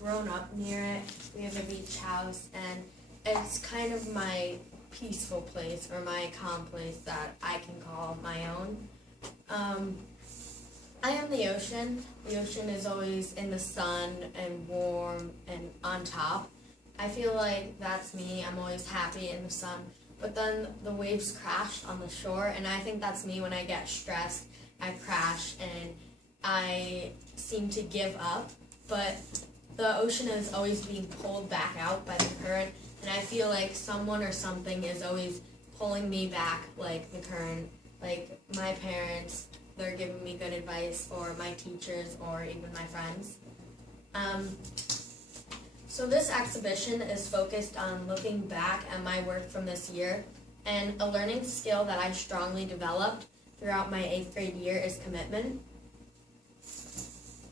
grown up near it. We have a beach house, and it's kind of my peaceful place or my calm place that I can call my own. I am the ocean. The ocean is always in the sun and warm and on top. I feel like that's me. I'm always happy in the sun. But then the waves crash on the shore, and I think that's me when I get stressed. I crash and I seem to give up. But the ocean is always being pulled back out by the current, and I feel like someone or something is always pulling me back like the current. Like my parents, they're giving me good advice, or my teachers, or even my friends. So this exhibition is focused on looking back at my work from this year, and a learning skill that I strongly developed throughout my 8th grade year is commitment.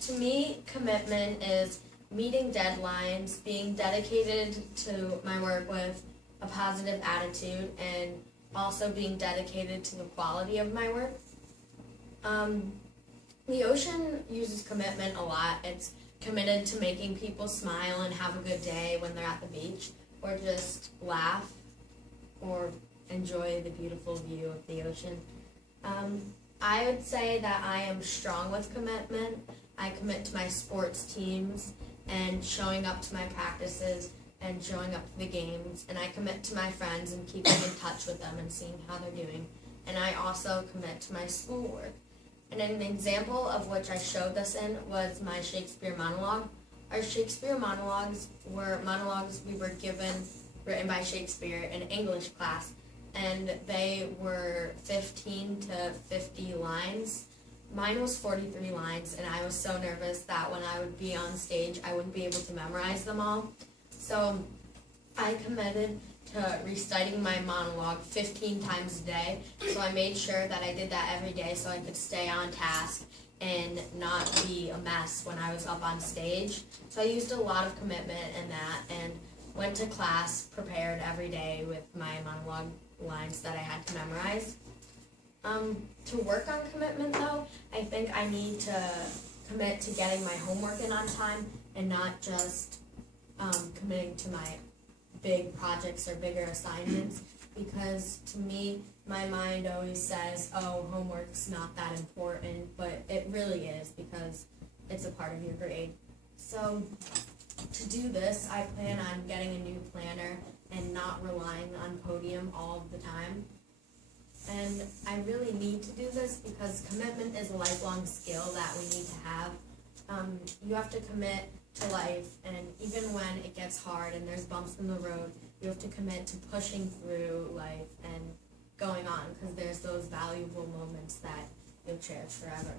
To me, commitment is meeting deadlines, being dedicated to my work with a positive attitude, and also being dedicated to the quality of my work. The ocean uses commitment a lot. It's committed to making people smile and have a good day when they're at the beach, or just laugh or enjoy the beautiful view of the ocean. I would say that I am strong with commitment. I commit to my sports teams and showing up to my practices and showing up to the games, and I commit to my friends and keeping in touch with them and seeing how they're doing. And I also commit to my schoolwork. And an example of which I showed this in was my Shakespeare monologue. Our Shakespeare monologues were monologues we were given written by Shakespeare in English class, and they were 15 to 50 lines. Mine was 43 lines, and I was so nervous that when I would be on stage, I wouldn't be able to memorize them all. So I committed to reciting my monologue 15 times a day, so I made sure that I did that every day so I could stay on task and not be a mess when I was up on stage. So I used a lot of commitment in that, and went to class prepared every day with my monologue lines that I had to memorize. To work on commitment, though, I think I need to commit to getting my homework in on time and not just committing to my big projects or bigger assignments, because to me, my mind always says, oh, homework's not that important, but it really is because it's a part of your grade. So to do this, I plan on getting a new planner and not relying on Podium all of the time. And I really need to do this because commitment is a lifelong skill that we need to have. You have to commit to life, and even when it gets hard and there's bumps in the road, you have to commit to pushing through life and going on, because there's those valuable moments that you'll cherish forever.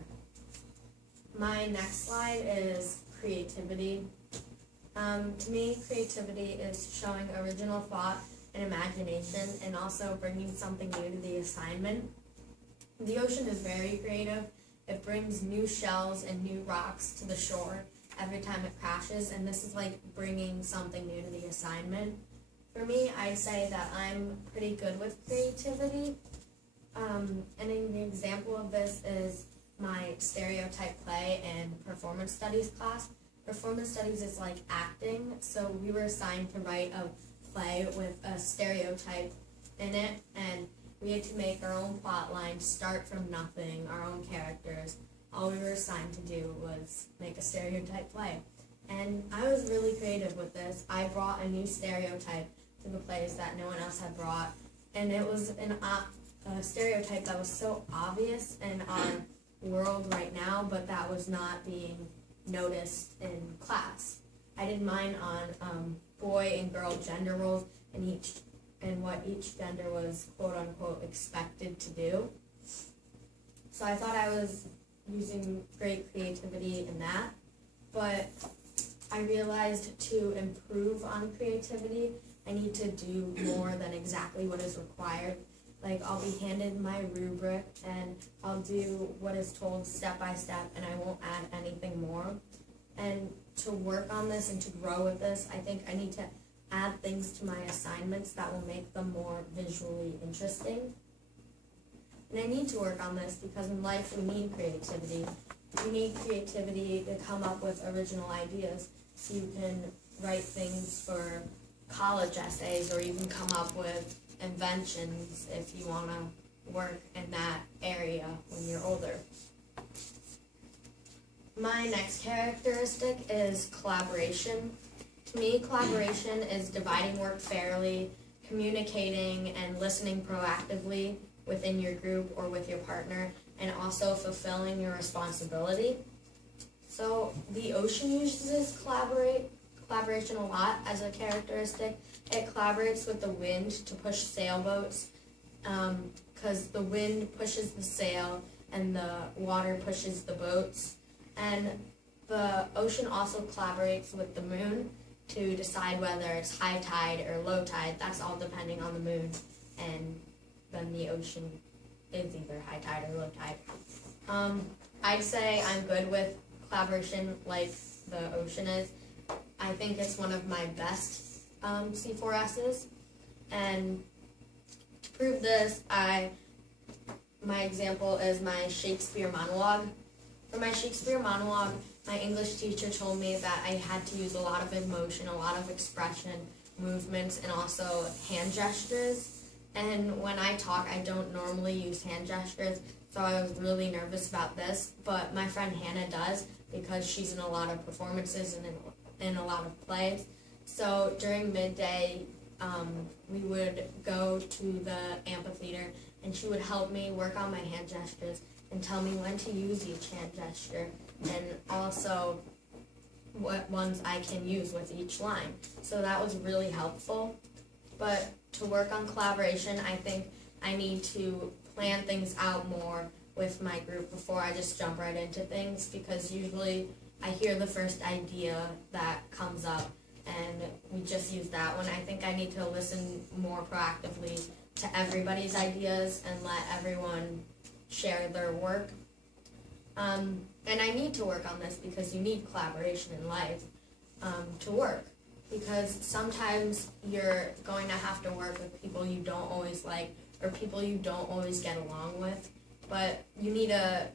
My next slide is creativity. To me, creativity is showing original thought and imagination, and also bringing something new to the assignment. The ocean is very creative. It brings new shells and new rocks to the shore every time it crashes, and this is like bringing something new to the assignment. For me, I'd say that I'm pretty good with creativity, and an example of this is my stereotype play and performance studies class. Performance studies is like acting, so we were assigned to write a play with a stereotype in it, and we had to make our own plot line, start from nothing, our own characters. All we were assigned to do was make a stereotype play. And I was really creative with this. I brought a new stereotype to the plays that no one else had brought, and it was a stereotype that was so obvious in our world right now, but that was not being noticed in class. I did mine on boy and girl gender roles and what each gender was quote unquote expected to do. So I thought I was using great creativity in that, but I realized to improve on creativity, I need to do more than exactly what is required. Like, I'll be handed my rubric and I'll do what is told step by step, and I won't add anything more. And to work on this and to grow with this, I think I need to add things to my assignments that will make them more visually interesting. And I need to work on this because in life we need creativity. We need creativity to come up with original ideas. So you can write things for college essays, or you can come up with inventions if you want to work in that area when you're older. My next characteristic is collaboration. To me, collaboration is dividing work fairly, communicating and listening proactively within your group or with your partner, and also fulfilling your responsibility. So the ocean uses collaboration a lot as a characteristic. It collaborates with the wind to push sailboats, because the wind pushes the sail and the water pushes the boats. And the ocean also collaborates with the moon to decide whether it's high tide or low tide. That's all depending on the moon, and then the ocean is either high tide or low tide. I'd say I'm good with collaboration like the ocean is. I think it's one of my best C4S's, and to prove this, my example is my Shakespeare monologue. For my Shakespeare monologue, my English teacher told me that I had to use a lot of emotion, a lot of expression, movements, and also hand gestures. And when I talk, I don't normally use hand gestures, so I was really nervous about this. But my friend Hannah does, because she's in a lot of performances and in a lot of plays. So during midday, we would go to the amphitheater, and she would help me work on my hand gestures and tell me when to use each hand gesture, and also what ones I can use with each line. So that was really helpful. But to work on collaboration, I think I need to plan things out more with my group before I just jump right into things, because usually I hear the first idea that comes up and we just use that one. I think I need to listen more proactively to everybody's ideas and let everyone share their work. And I need to work on this because you need collaboration in life to work. Because sometimes you're going to have to work with people you don't always like, or people you don't always get along with. But you need to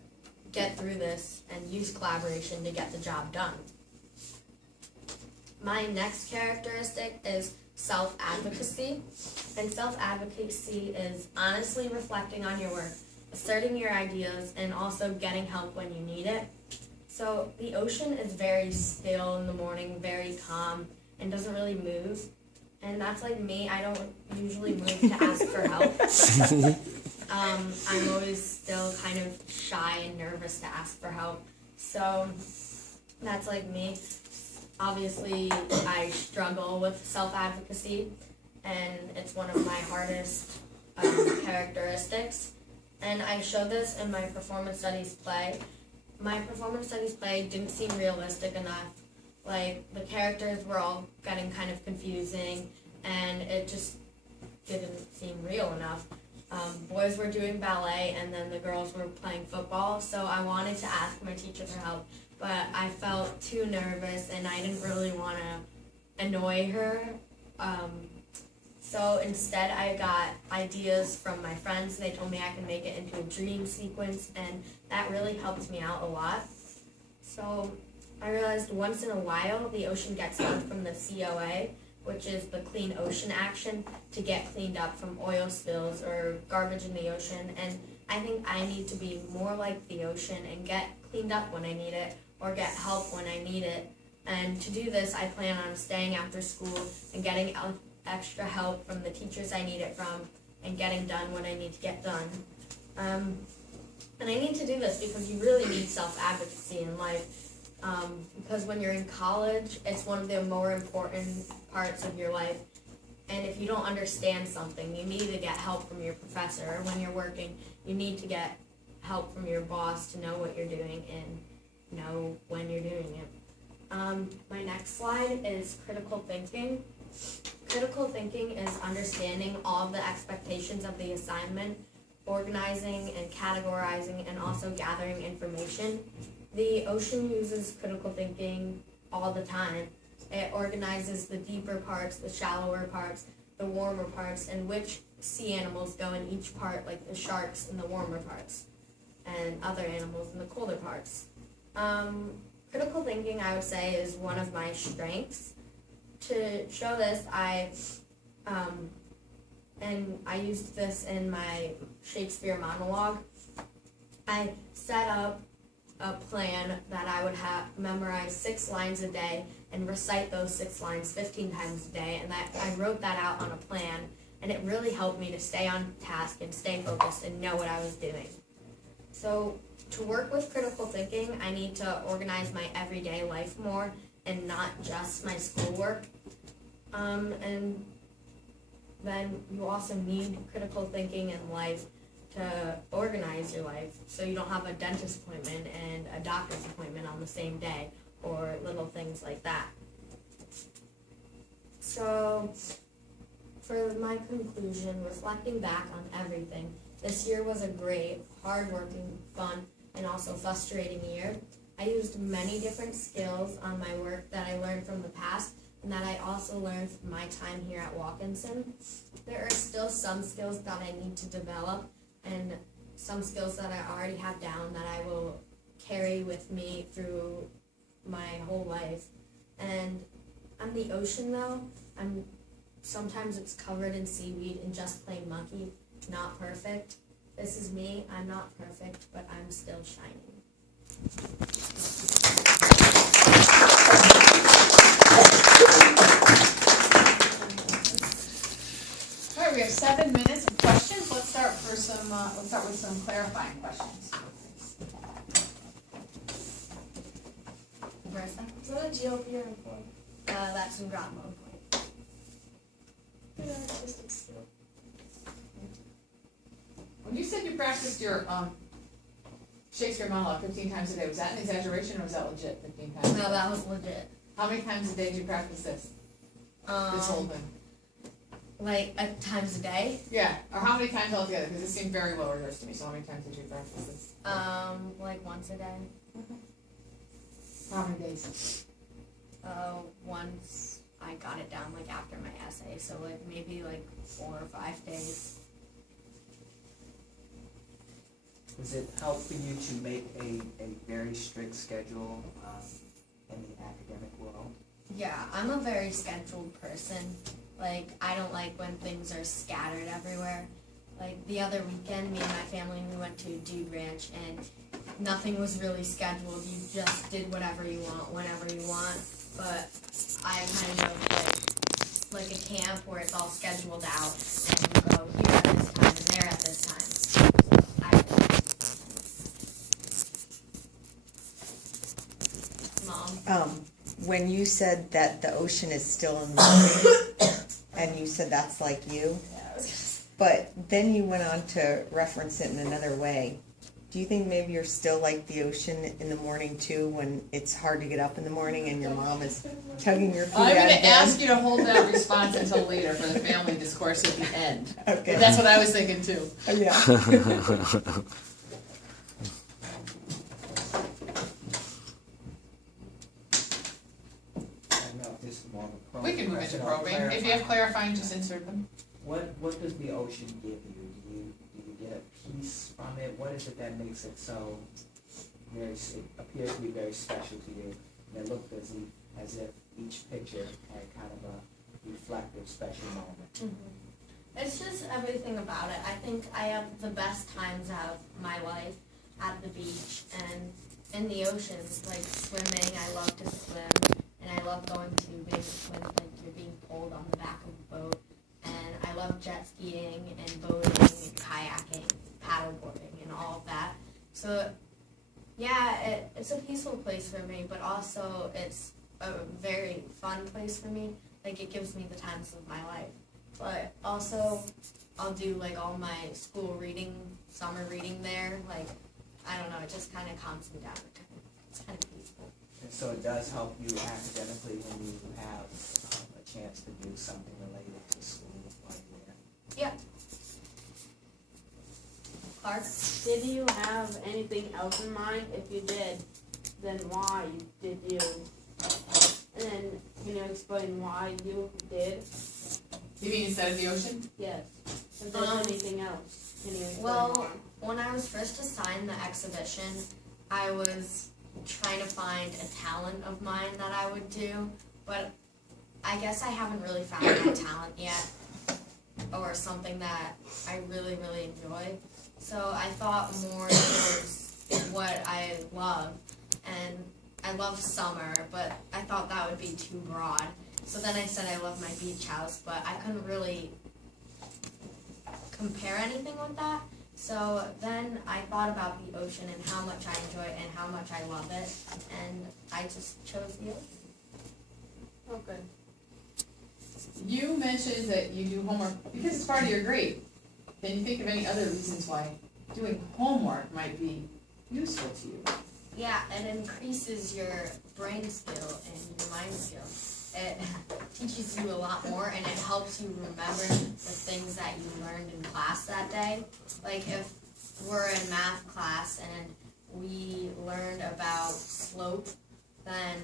get through this and use collaboration to get the job done. My next characteristic is self-advocacy. And self-advocacy is honestly reflecting on your work, asserting your ideas, and also getting help when you need it. So the ocean is very still in the morning, very calm, and doesn't really move. And that's like me. I don't usually move to ask for help. I'm always still kind of shy and nervous to ask for help. So that's like me. Obviously, I struggle with self-advocacy, and it's one of my hardest characteristics. And I showed this in my performance studies play. My performance studies play didn't seem realistic enough. Like, the characters were all getting kind of confusing, and it just didn't seem real enough. Boys were doing ballet, and then the girls were playing football, so I wanted to ask my teacher for help, but I felt too nervous, and I didn't really want to annoy her. So instead, I got ideas from my friends. They told me I could make it into a dream sequence, and that really helped me out a lot. So I realized once in a while, the ocean gets done from the COA, which is the Clean Ocean Action, to get cleaned up from oil spills or garbage in the ocean. And I think I need to be more like the ocean and get cleaned up when I need it, or get help when I need it. And to do this, I plan on staying after school and getting extra help from the teachers I need it from, and getting done what I need to get done. And I need to do this because you really need self-advocacy in life. Because when you're in college, it's one of the more important parts of your life. And if you don't understand something, you need to get help from your professor. Or when you're working, you need to get help from your boss to know what you're doing and know when you're doing it. My next slide is critical thinking. Critical thinking is understanding all of the expectations of the assignment, organizing and categorizing, and also gathering information. The ocean uses critical thinking all the time. It organizes the deeper parts, the shallower parts, the warmer parts, and which sea animals go in each part, like the sharks in the warmer parts, and other animals in the colder parts. critical thinking, I would say, is one of my strengths. To show this, and I used this in my Shakespeare monologue. I set up a plan that I would have memorize 6 lines a day and recite those 6 lines 15 times a day, and I wrote that out on a plan, and it really helped me to stay on task and stay focused and know what I was doing. So to work with critical thinking, I need to organize my everyday life more and not just my schoolwork. And then you also need critical thinking in life to organize your life so you don't have a dentist appointment and a doctor's appointment on the same day, or little things like that. So for my conclusion, reflecting back on everything, this year was a great, hard-working, fun, and also frustrating year. I used many different skills on my work that I learned from the past and that I also learned from my time here at Watkinson. There are still some skills that I need to develop and some skills that I already have down that I will carry with me through my whole life. And on the ocean though, sometimes it's covered in seaweed and just plain mucky, not perfect. This is me, I'm not perfect, but I'm still shining. All right, we have 7 minutes of questions. Let's start with some clarifying questions. Is that a GLP or a point? That's in ground mode point. When you said you practiced your Shakespeare monologue 15 times a day, was that an exaggeration or was that legit 15 times? No, that was legit. How many times a day did you practice this? This whole thing? Like times a day? Yeah, or how many times altogether? Because it seemed very well rehearsed to me. So how many times did you practice this? Like once a day. Okay. How many days? Once I got it down like after my essay, so like maybe like 4 or 5 days. Does it help for you to make a very strict schedule in the academic world? Yeah, I'm a very scheduled person. Like, I don't like when things are scattered everywhere. Like, the other weekend, me and my family, we went to Dude Ranch, and nothing was really scheduled. You just did whatever you want, whenever you want. But I kind of like a camp where it's all scheduled out, and you go here at this time and there at this time. Mom? When you said that the ocean is still in the and you said that's like you, but then you went on to reference it in another way. Do you think maybe you're still like the ocean in the morning too, when it's hard to get up in the morning and your mom is tugging your feet I'm out going of to bed? ask you to hold that response until later for the family discourse at the end. Okay. That's what I was thinking too. Yeah. I don't know if this is more of a probing We can move into question or probing. If you have clarifying, just insert them. What does the ocean give you? Do you get a peace from it? What is it that makes it so very? It appears to be very special to you. And it looked as if each picture had kind of a reflective, special moment. Mm-hmm. It's just everything about it. I think I have the best times of my life at the beach and in the oceans, like swimming. I love to swim, and I love going tubing when like you're being pulled on the back of a boat. And I love jet skiing and boating and kayaking, paddleboarding, and all of that. So yeah, it's a peaceful place for me, but also it's a very fun place for me. Like, it gives me the times of my life. But also, I'll do like all my school reading, summer reading there. Like, I don't know, it just kind of calms me down. It's kind of peaceful. And so it does help you academically when you have a chance to do something related to school while you're there. Yeah. Clark? Did you have anything else in mind? If you did, then why did you? And then, can you explain why you did? You mean instead of the ocean? Yes. If there's anything else, can you explain Well, why? when I was first assigned the exhibition, I was trying to find a talent of mine that I would do, but I guess I haven't really found that talent yet, or something that I really, really enjoy. So I thought more towards what I love, and I love summer, but I thought that would be too broad. So then I said I love my beach house, but I couldn't really compare anything with that. So then I thought about the ocean and how much I enjoy it and how much I love it, and I just chose the ocean. Oh, good. You mentioned that you do homework because it's part of your grade. Can you think of any other reasons why doing homework might be useful to you? Yeah, it increases your brain skill and your mind skill. It teaches you a lot more, and it helps you remember the things that you learned in class that day. Like if we're in math class and we learned about slope, then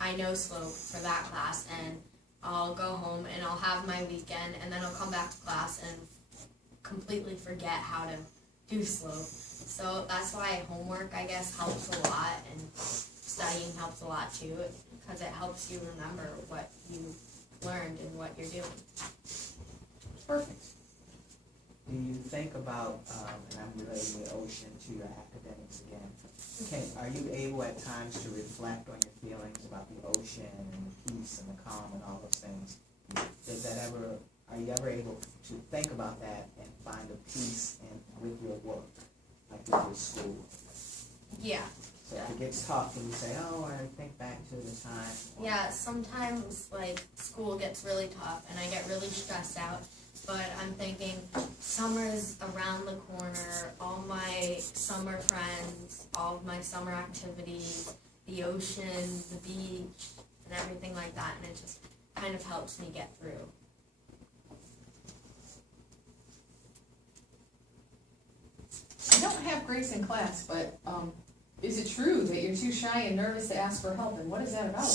I know slope for that class, and I'll go home and I'll have my weekend, and then I'll come back to class and completely forget how to do slope. So that's why homework, I guess, helps a lot, and studying helps a lot too, because it helps you remember what you learned and what you're doing. Perfect. Do you think about, and I'm relating the ocean to your academics again, are you able at times to reflect on your feelings about the ocean and the peace and the calm and all those things? Are you ever able to think about that and find a peace with your work, like with your school? Yeah. So if it gets tough and you say, oh, I think back to the time. Yeah, sometimes like school gets really tough and I get really stressed out, but I'm thinking summer's around the corner, all my summer friends, all of my summer activities, the ocean, the beach, and everything like that, and it just kind of helps me get through. I don't have Grace in class, but is it true that you're too shy and nervous to ask for help, and what is that about?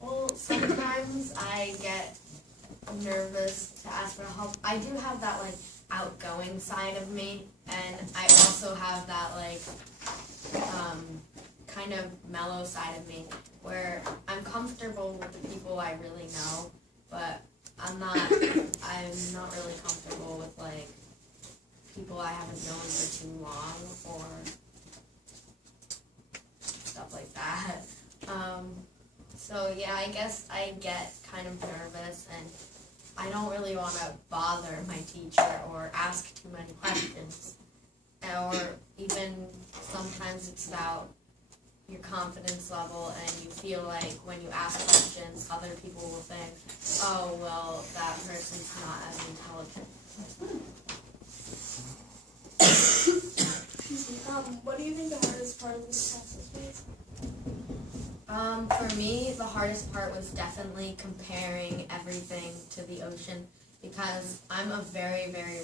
Well, sometimes I get nervous to ask for help. I do have that like outgoing side of me, and I also have that like kind of mellow side of me where I'm comfortable with the people I really know, but I'm not really comfortable with like people I haven't known for too long or stuff like that. So yeah, I guess I get kind of nervous, and I don't really want to bother my teacher or ask too many questions. Or even sometimes it's about your confidence level, and you feel like when you ask questions, other people will think, oh, well, that person's not as intelligent. What do you think the hardest part of this process was? For me, the hardest part was definitely comparing everything to the ocean, because I'm a very, very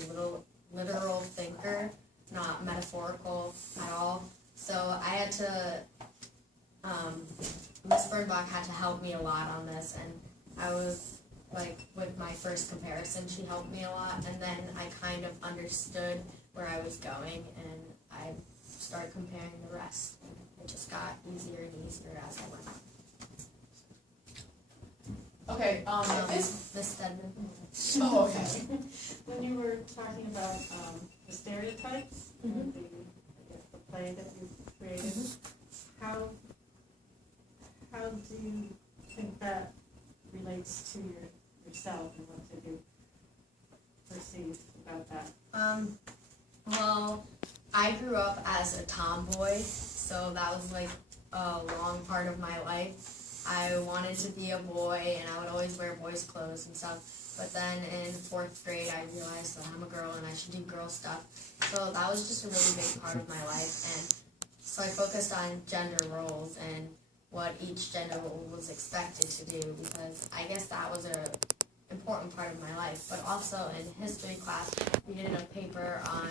literal thinker, not metaphorical at all. So I had to, Miss Bernbach had to help me a lot on this, and I was, like, with my first comparison, she helped me a lot, and then I kind of understood where I was going, and I started comparing the rest. It just got easier and easier as I went on. Okay, this, Miss Stedman. oh, okay. When you were talking about the stereotypes, and the play that you created, how do you think that relates to yourself and what did you perceive about that? Well, I grew up as a tomboy, so that was like a long part of my life. I wanted to be a boy, and I would always wear boys' clothes and stuff. But then in 4th grade, I realized that I'm a girl and I should do girl stuff. So that was just a really big part of my life. And so I focused on gender roles and what each gender role was expected to do, because I guess that was a important part of my life. But also in history class, we did a paper on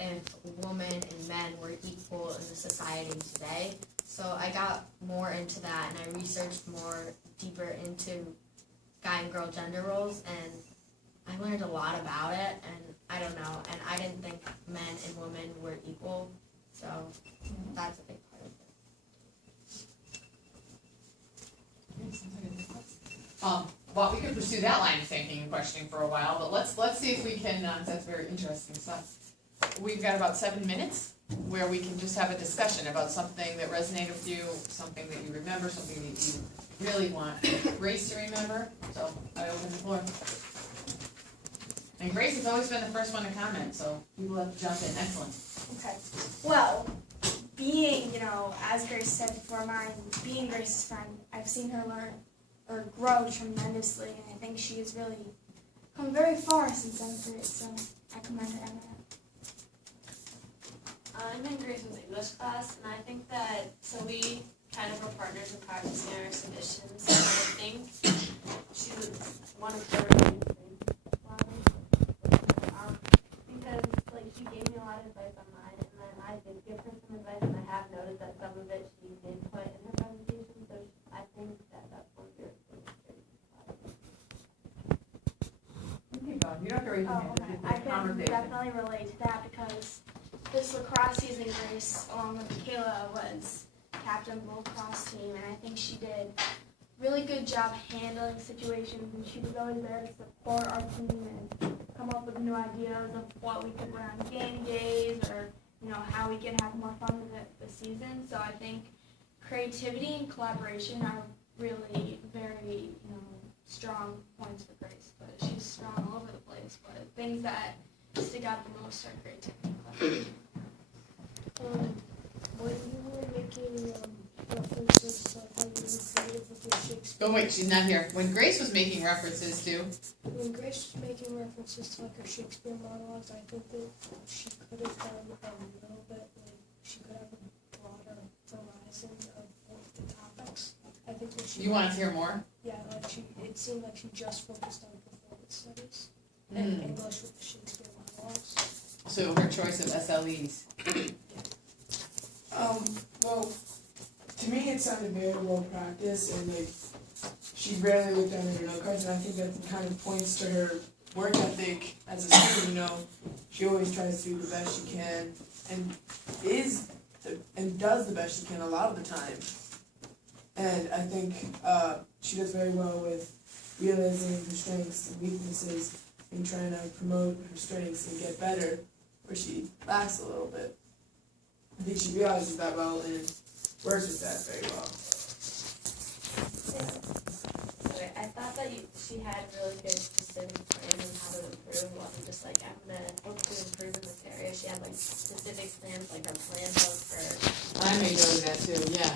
if women and men were equal in the society today. So I got more into that, and I researched more deeper into guy and girl gender roles, and I learned a lot about it, and I don't know, and I didn't think men and women were equal So that's a big part of it. Well, we could pursue that line of thinking and questioning for a while, but let's see if we can, that's very interesting stuff. We've got about 7 minutes where we can just have a discussion about something that resonated with you, something that you remember, something that you really want Grace to remember, so I open the floor. And Grace has always been the first one to comment, so people have to jump in, excellent. Okay. Well, being, as Grace said before mine, being Grace's friend, I've seen her learn or grow tremendously, and I think she has really come very far since 7th grade, so I commend her on that. I'm in Grace's English class, and I think that, so we kind of were partners in practicing our submissions, and I think she was one of her main things. Because, like, she gave me a lot of advice on mine, and then I did give her some advice, and I have noticed that some of it she did put in her presentation, so I think that that's one of your things. You don't have to raise your hand, Okay. it's I a can conversation. definitely relate to that because this lacrosse season, Grace, along with Michaela, was captain of the lacrosse team, and I think she did really good job handling situations, and she was always there to support our team and come up with new ideas of what we could run on game days or, how we could have more fun with the season. So I think creativity and collaboration are really very, strong points for Grace, but she's strong all over the place, but things that stick out the most are creativity and collaboration. When you were making references to how you were creative with your Shakespeare, Oh wait, she's not here. When Grace was making references to, when Grace was making references to her Shakespeare monologues, I think that she could have done a little bit, she could have a broader horizon of the topics. I think that she. you want to hear more? Yeah, it seemed like she just focused on performance studies and English with the Shakespeare monologues. So her choice of SLEs. Well, to me it sounded very well practiced, and she rarely looked down at her note cards, and I think that kind of points to her work ethic as a student. She always tries to do the best she can, and does the best she can a lot of the time. And I think she does very well with realizing her strengths and weaknesses and trying to promote her strengths and get better where she lacks a little bit. I think she realizes that well and works with that very well. Okay, I thought that she had really good specific plans on how to improve. It wasn't just like, I'm gonna hope to improve in this area. She had like specific plans, like her plan book for. I may go to that too, yeah.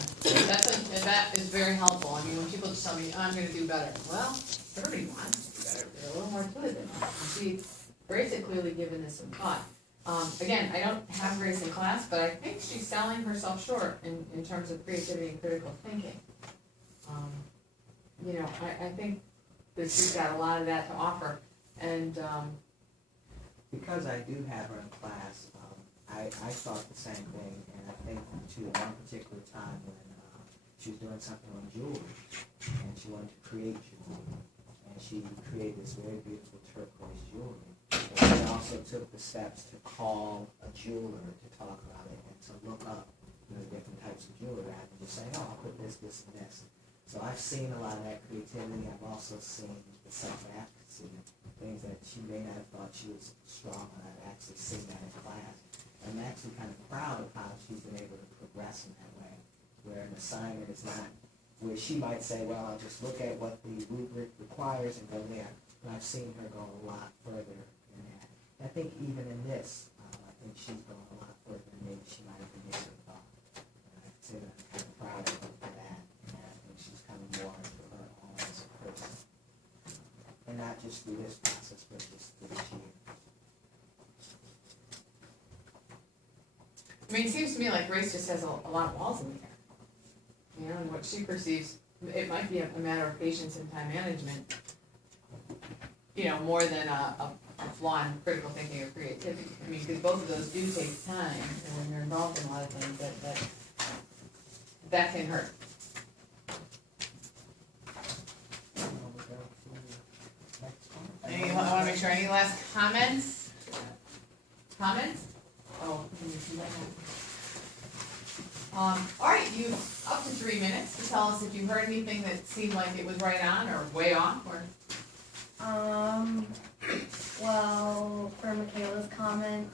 That is very helpful. I mean, when people just tell me, I'm gonna do better. Well, everybody wants to do better. There's a little more to it than that. And Grace had clearly given this some thought. Again, I don't have Grace in class, but I think she's selling herself short in terms of creativity and critical thinking. I think that she's got a lot of that to offer, and Because I do have her in class, I thought the same thing, and I think to one particular time when she was doing something on jewelry, and she wanted to create jewelry, and she created this very beautiful turquoise jewelry. And she also took the steps to call a jeweler to talk about it and to look up different types of jewelry rather than just saying, oh, I'll put this, this, and this. So I've seen a lot of that creativity. I've also seen the self-advocacy, things that she may not have thought she was strong on. I've actually seen that in class. I'm actually kind of proud of how she's been able to progress in that way, where an assignment is not, where she might say, well, I'll just look at what the rubric requires and go there. And I've seen her go a lot further than that. And I think even in this, I think she's going a lot further than maybe she might have been able to thought. And I can say that I'm kind of proud of her for that. And I think she's coming more into her own as a person. And not just through this process, but just through this year. I mean, it seems to me like Grace just has a lot of balls in the air. And what she perceives, it might be a matter of patience and time management, more than a flaw in critical thinking or creativity. I mean, because both of those do take time, and when you're involved in a lot of things, that can hurt. I want to make sure, any last comments? Comments? Oh, let me see that. All right, you up to 3 minutes to tell us if you heard anything that seemed like it was right on or way off, or Well, for Michaela's comment,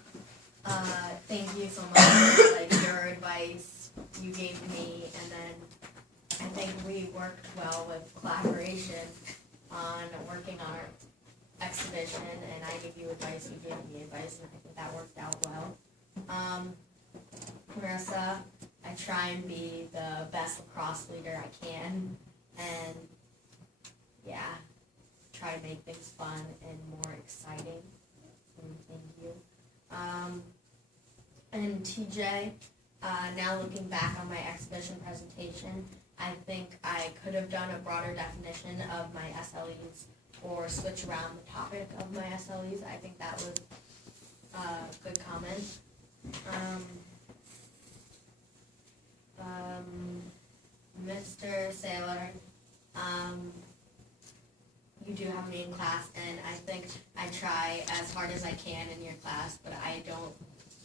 thank you so much for like your advice you gave me, and then I think we worked well with collaboration on working on our exhibition, and I gave you advice, you gave me advice, and I think that worked out well. Marissa, I try and be the best lacrosse leader I can, and yeah, try to make things fun and more exciting. And thank you. And TJ, now looking back on my exhibition presentation, I think I could have done a broader definition of my SLEs or switch around the topic of my SLEs. I think that was a good comment. Mr. Saylor, you do have me in class, and I think I try as hard as I can in your class, but I don't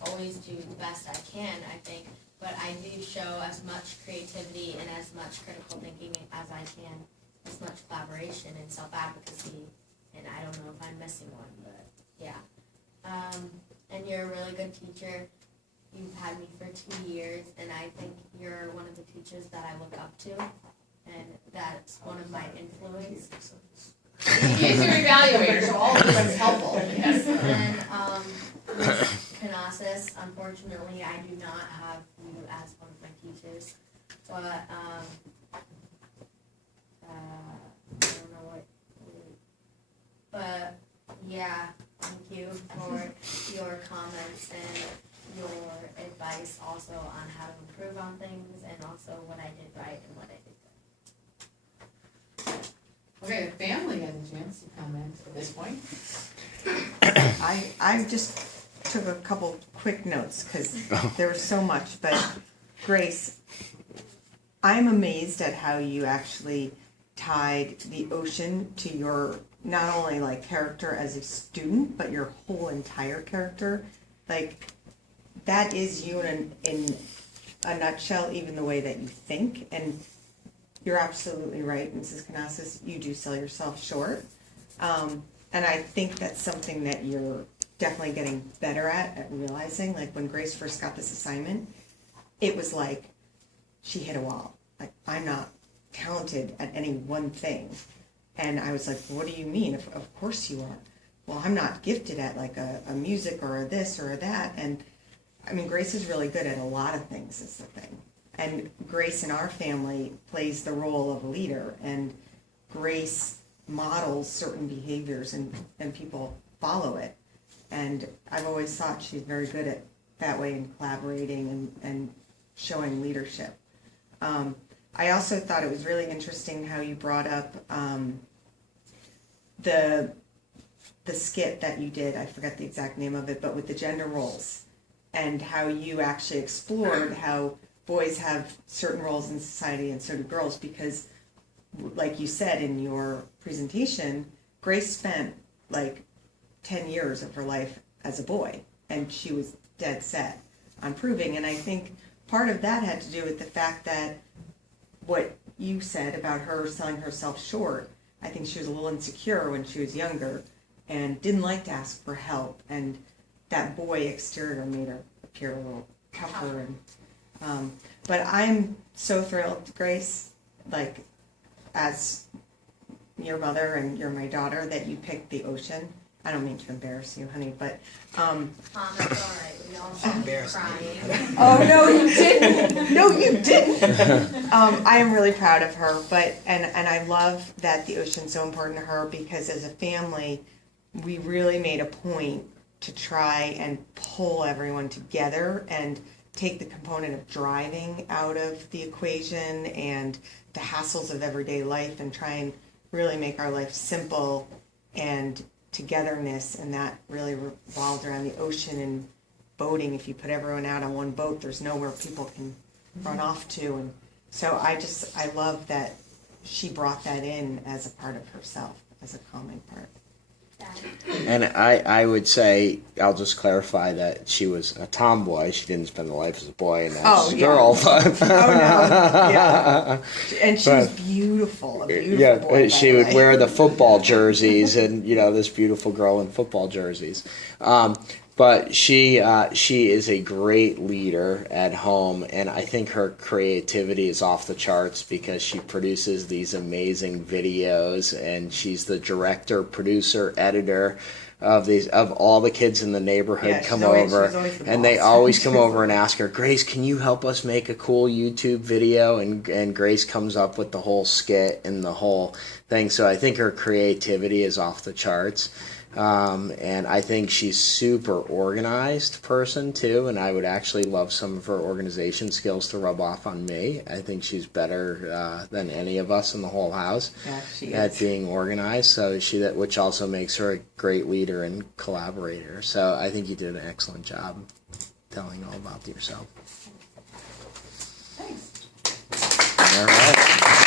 always do the best I can, I think. But I do show as much creativity and as much critical thinking as I can, as much collaboration and self-advocacy, and I don't know if I'm missing one, but yeah. And you're a really good teacher. You've had me for 2 years, and I think you're one of the teachers that I look up to, and that's one of my influence. he's your evaluator, so all of this is helpful. Yes. And Ms. Canassis, unfortunately, I do not have you as one of my teachers, but I don't know what. But yeah, thank you for your comments and your advice also on how to improve on things, and also what I did right and what I did good. Okay, the family has a chance to comment at this point. I just took a couple quick notes because there was so much, but Grace, I'm amazed at how you actually tied the ocean to your not only like character as a student, but your whole entire character. Like, that is you in a nutshell, even the way that you think. And you're absolutely right, Mrs. Canassis, you do sell yourself short. And I think that's something that you're definitely getting better at realizing. Like, when Grace first got this assignment, it was like she hit a wall. Like, I'm not talented at any one thing. And I was like, what do you mean? Of course you are. Well, I'm not gifted at like a music or a this or a that. And I mean, Grace is really good at a lot of things is the thing. And Grace in our family plays the role of a leader, and Grace models certain behaviors, and people follow it. And I've always thought she's very good at that way in collaborating and showing leadership. I also thought it was really interesting how you brought up the skit that you did, I forget the exact name of it, but with the gender roles, and how you actually explored how boys have certain roles in society and so do girls, because like you said in your presentation, Grace spent like 10 years of her life as a boy, and she was dead set on proving. And I think part of that had to do with the fact that what you said about her selling herself short, I think she was a little insecure when she was younger and didn't like to ask for help, and that boy exterior made her appear a little tougher. And but I'm so thrilled, Grace, like, as your mother and you're my daughter, that you picked the ocean. I don't mean to embarrass you, honey, but That's all right. We all should be crying. oh no, you didn't. No, you didn't. I am really proud of her, and I love that the ocean's so important to her, because as a family, we really made a point to try and pull everyone together and take the component of driving out of the equation and the hassles of everyday life, and try and really make our life simple and togetherness. And that really revolved around the ocean and boating. If you put everyone out on one boat, there's nowhere people can run off to. And so I love that she brought that in as a part of herself, as a calming part. That And I would say, I'll just clarify that she was a tomboy. She didn't spend her life as a boy, and that's girl. But yeah. And she was beautiful, a beautiful boy, she would wear the football jerseys, and this beautiful girl in football jerseys. But she is a great leader at home, and I think her creativity is off the charts because she produces these amazing videos, and she's the director, producer, editor of all the kids in the neighborhood come over, and they always come over and ask her, Grace, can you help us make a cool YouTube video? And Grace comes up with the whole skit and the whole thing. So I think her creativity is off the charts. And I think she's super organized person too, and I would actually love some of her organization skills to rub off on me. I think she's better than any of us in the whole house at being organized. So which also makes her a great leader and collaborator. So I think you did an excellent job telling all about yourself. Thanks. All right.